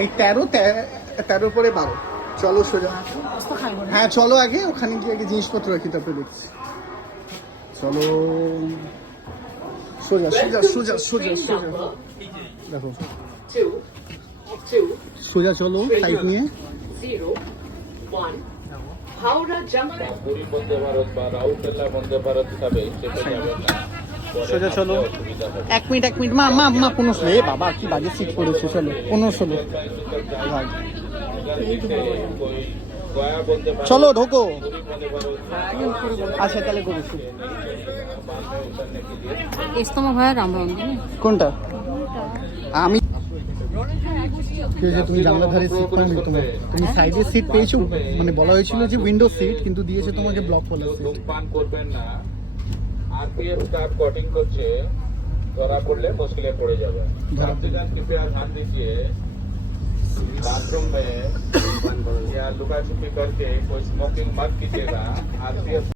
এই 13 পরে 12। চলো সোজা। হ্যাঁ চলো আগে ওখানে গিয়ে আগে জিনিসপত্র রাখি তারপরে দেখছি। চলো সোজা সোজা সোজা সোজা সোজা দেখো সোজা চলো সাইড নিয়ে। পুরী বন্দে ভারত বা রাউরকেলা বন্দে ভারত হিসাবে চেপে যাবেন না। সোজা চলো। এক মিনিট মা 15 এ বাবা কি বাজে সিট পড়েছে। চলো 15 চলো ঢোকো। আচ্ছা তাহলে করেছি। ইস্তমা ভাইয়া রামরাম কোনটা? আমি তুমি জানলার ধারে সিট পাওনি। তুমি সাইডে সিট পেয়েছো, মানে বলা হয়েছিল যে উইন্ডো সিট, কিন্তু দিয়েছে তোমাকে ব্লক বলা সিট। ধূমপান করবেন না। আরপিএফ স্টাফ কটিং করছে, ধরা পড়লে মুশকিলে पड़ जाएगा। सावधान कृपया ध्यान दीजिए, बाथरूम में या लुका छुपी करके कोई स्मोकिंग मत कीजिएगा। आरपीएफ